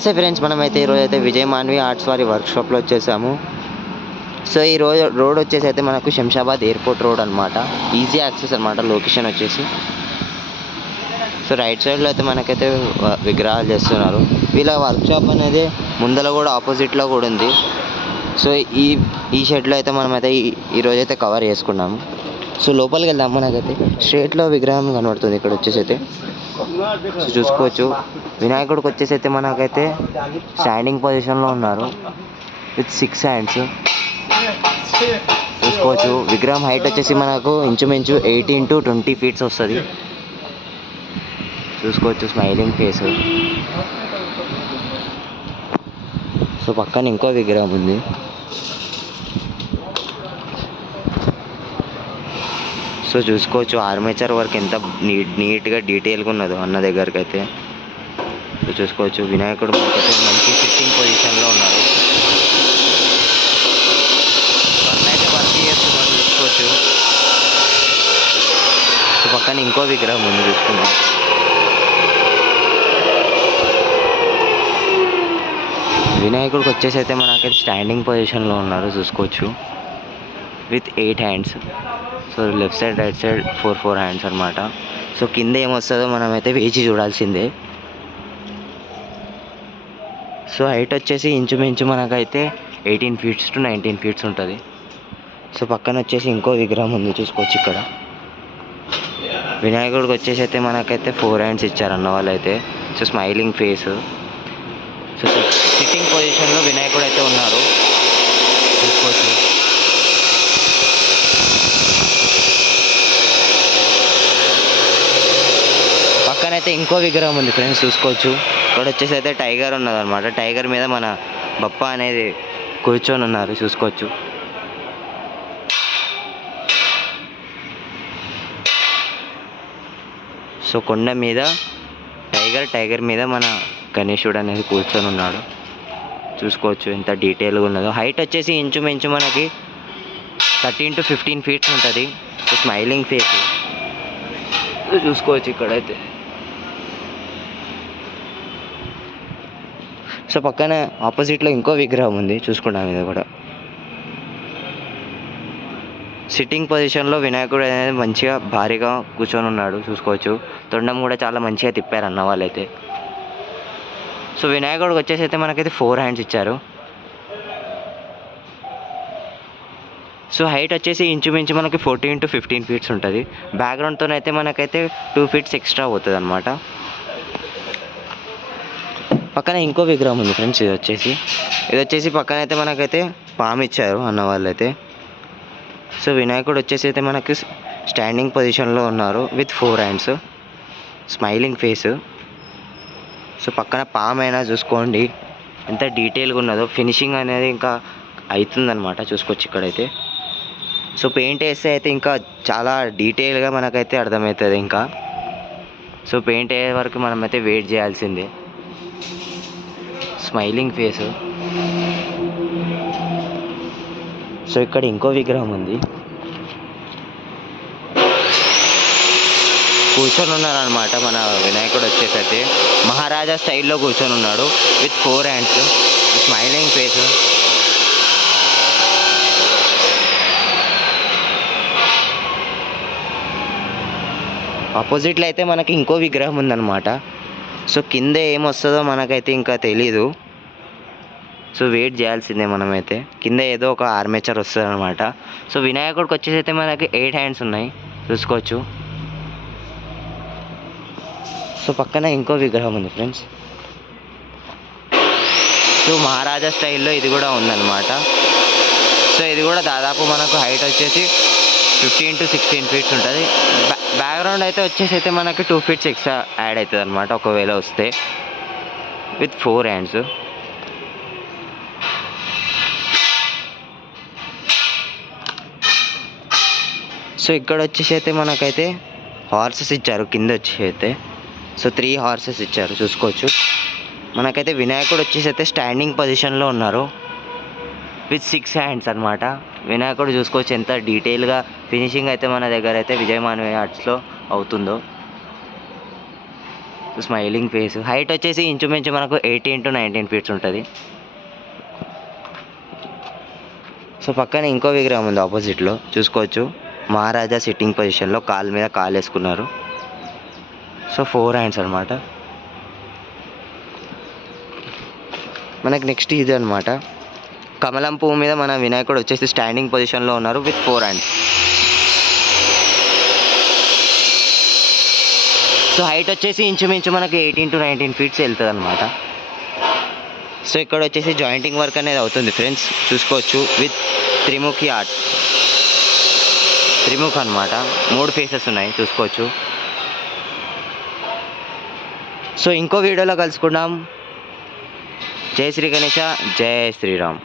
నమస్తే ఫ్రెండ్స్, మనమైతే ఈరోజు అయితే విజయ్ మాన్వి ఆర్ట్స్ వారి వర్క్షాప్లో వచ్చేసాము. సో ఈ రోడ్ వచ్చేసి అయితే మనకు శంషాబాద్ ఎయిర్పోర్ట్ రోడ్ అనమాట. ఈజీ యాక్సెస్ అనమాట లొకేషన్ వచ్చేసి. సో రైట్ సైడ్లో అయితే మనకైతే విగ్రహాలు చేస్తున్నారు. వీళ్ళ వర్క్షాప్ అనేది ముందర కూడా ఆపోజిట్లో కూడా ఉంది. సో ఈ షెడ్లో అయితే మనమైతే ఈరోజైతే కవర్ చేసుకున్నాము. సో లోపలికి వెళ్దాం. మనకైతే స్ట్రేట్లో విగ్రహం కనబడుతుంది ఇక్కడ వచ్చేసి అయితే. సో చూసుకోవచ్చు, వినాయకుడికి వచ్చేసి అయితే మనకైతే స్టాండింగ్ పొజిషన్లో ఉన్నారు విత్ 6 హ్యాండ్స్. చూసుకోవచ్చు, విగ్రహం హైట్ వచ్చేసి మనకు ఇంచుమించు 18 to 20 feet వస్తుంది. చూసుకోవచ్చు స్మైలింగ్ ఫేస్. సో పక్కన ఇంకో విగ్రహం ఉంది. సో చూసుకోవచ్చు ఆర్మేచర్ వర్క్ ఎంత నీట్గా డీటెయిల్గా ఉన్నదో అన్న దగ్గరికి అయితే. సో చూసుకోవచ్చు వినాయకుడు మనకైతే మంచి సిట్టింగ్ పొజిషన్లో ఉన్నారు. అయితే వర్క్ చేస్తున్నారు చూసుకోవచ్చు. సో పక్కన ఇంకో విగ్రహం ఉంది చూసుకుందాం. వినాయకుడికి వచ్చేసి అయితే మనకైతే స్టాండింగ్ పొజిషన్లో ఉన్నారు చూసుకోవచ్చు with 8 hands. So left side right side 4 hands అనమాట. సో కింద ఏమొస్తుందో మనమైతే వేచి చూడాల్సిందే. సో హైట్ వచ్చేసి ఇంచుమించు మనకైతే 18 feet to 19 feet ఉంటుంది. సో పక్కన వచ్చేసి ఇంకో విగ్రహం ఉంది చూసుకోవచ్చు ఇక్కడ. వినాయకుడికి వచ్చేసి అయితే మనకైతే 4 హ్యాండ్స్ ఇచ్చారు అన్న వాళ్ళు అయితే. So smiling face. So sitting పొజిషన్లో వినాయకుడు అయితే ఉన్నారు చూసుకోవచ్చు. పక్కన అయితే ఇంకో విగ్రహం ఉంది ఫ్రెండ్స్ చూసుకోవచ్చు. ఇక్కడ వచ్చేసి అయితే టైగర్ ఉన్నదన్నమాట. టైగర్ మీద మన బప్ప అనేది కూర్చొని ఉన్నారు చూసుకోవచ్చు. సో కొండ మీద టైగర్ మీద మన గణేశుడు అనేది కూర్చొని ఉన్నాడు చూసుకోవచ్చు ఎంత డీటెయిల్గా ఉన్నదో. హైట్ వచ్చేసి ఇంచుమించు మనకి 13 to 15 feet ఉంటుంది. సో స్మైలింగ్ ఫేస్ చూసుకోవచ్చు ఇక్కడైతే. సో పక్కన ఆపోజిట్లో ఇంకో విగ్రహం ఉంది చూసుకుంటాం. ఇది కూడా సిట్టింగ్ పొజిషన్లో వినాయకుడు అనేది మంచిగా భారీగా కూర్చొని ఉన్నాడు చూసుకోవచ్చు. తొండం కూడా చాలా మంచిగా తిప్పారు అన్న వాళ్ళైతే. సో వినాయకుడికి వచ్చేసి అయితే మనకైతే 4 హ్యాండ్స్ ఇచ్చారు. సో హైట్ వచ్చేసి ఇంచుమించు మనకి 14 to 15 feet ఉంటుంది. బ్యాక్గ్రౌండ్తోనైతే మనకైతే 2 feet ఎక్స్ట్రా పోతుంది అనమాట. పక్కన ఇంకో విగ్రహం ఉంది ఫ్రెండ్స్. ఇది వచ్చేసి పక్కన అయితే మనకైతే పాము ఇచ్చారు అన్న వాళ్ళైతే. సో వినాయకుడు వచ్చేసి అయితే మనకి స్టాండింగ్ పొజిషన్లో ఉన్నారు with 4 hands smiling face. So పక్కన పాము అయినా చూసుకోండి ఎంత డీటెయిల్గా ఉన్నదో. ఫినిషింగ్ అనేది ఇంకా అవుతుందన్నమాట చూసుకోవచ్చు ఇక్కడైతే. సో పెయింట్ వేస్తే అయితే ఇంకా చాలా డీటెయిల్గా మనకైతే అర్థమవుతుంది ఇంకా. సో పెయింట్ అయ్యే వరకు మనమైతే వెయిట్ చేయాల్సిందే. Smiling face. సో ఇక్కడ ఇంకో విగ్రహం ఉంది కూర్చొని ఉన్నారనమాట. మన వినాయకుడు వచ్చేసి అయితే మహారాజా స్టైల్లో కూర్చొని ఉన్నాడు విత్ 4 హ్యాండ్స్ స్మైలింగ్ ఫేస్. ఆపోజిట్లో అయితే మనకి ఇంకో విగ్రహం ఉందన్నమాట. సో కింద ఏమొస్తుందో మనకైతే ఇంకా తెలీదు. సో వెయిట్ చేయాల్సిందే మనమైతే. కింద ఏదో ఒక ఆర్మేచర్ వస్తుంది అనమాట. సో వినాయకుడికి వచ్చేసి అయితే మనకి 8 హ్యాండ్స్ ఉన్నాయి చూసుకోవచ్చు. సో పక్కన ఇంకో విగ్రహం ఉంది ఫ్రెండ్స్. సో మహారాజా స్టైల్లో ఇది కూడా ఉందన్నమాట. సో ఇది కూడా దాదాపు మనకు హైట్ వచ్చేసి 15 to 16 feet ఉంటుంది. బ్యాక్గ్రౌండ్ అయితే వచ్చేసి అయితే మనకి 2 feet ఎక్స్ట్రా యాడ్ అవుతుంది అనమాట ఒకవేళ వస్తే విత్ 4 హ్యాండ్స్. సో ఇక్కడ వచ్చేసి అయితే మనకైతే హార్సెస్ ఇచ్చారు కింద వచ్చేసి అయితే. సో 3 హార్సెస్ ఇచ్చారు చూసుకోవచ్చు. మనకైతే వినాయకుడు వచ్చేసి అయితే స్టాండింగ్ పొజిషన్లో ఉన్నారు విత్ 6 హ్యాండ్స్ అనమాట. వినాయకుడు చూసుకోవచ్చు ఎంత డీటెయిల్గా ఫినిషింగ్ అయితే మన దగ్గర అయితే విజయ్ మాన్వి ఆర్ట్స్లో అవుతుందో. Smiling face. హైట్ వచ్చేసి ఇంచుమించు మనకు 18 to 19 ఫీట్స్ ఉంటుంది. సో పక్కన ఇంకో విగ్రహం ఉంది ఆపోజిట్లో చూసుకోవచ్చు. మహారాజా సిట్టింగ్ పొజిషన్లో కాలు మీద కాలు వేసుకున్నారు. సో 4 హ్యాండ్స్ అనమాట. మనకి నెక్స్ట్ ఇది అనమాట. కమలం పువ్వు మీద మన వినాయకుడు వచ్చేసి స్టాండింగ్ పొజిషన్లో ఉన్నారు విత్ 4 హ్యాండ్స్. సో హైట్ వచ్చేసి ఇంచుమించు మనకి 18 to 19 ఫీట్స్ వెళ్తుంది అనమాట. సో ఇక్కడ వచ్చేసి జాయింటింగ్ వర్క్ అనేది అవుతుంది ఫ్రెండ్స్, చూసుకోవచ్చు. విత్ త్రిముఖి ఆర్ట్, త్రిముఖ్ అనమాట. 3 ఫేసెస్ ఉన్నాయి చూసుకోవచ్చు. సో ఇంకో వీడియోలో కలుసుకుందాం. జై శ్రీ గణేష, జై శ్రీరామ్.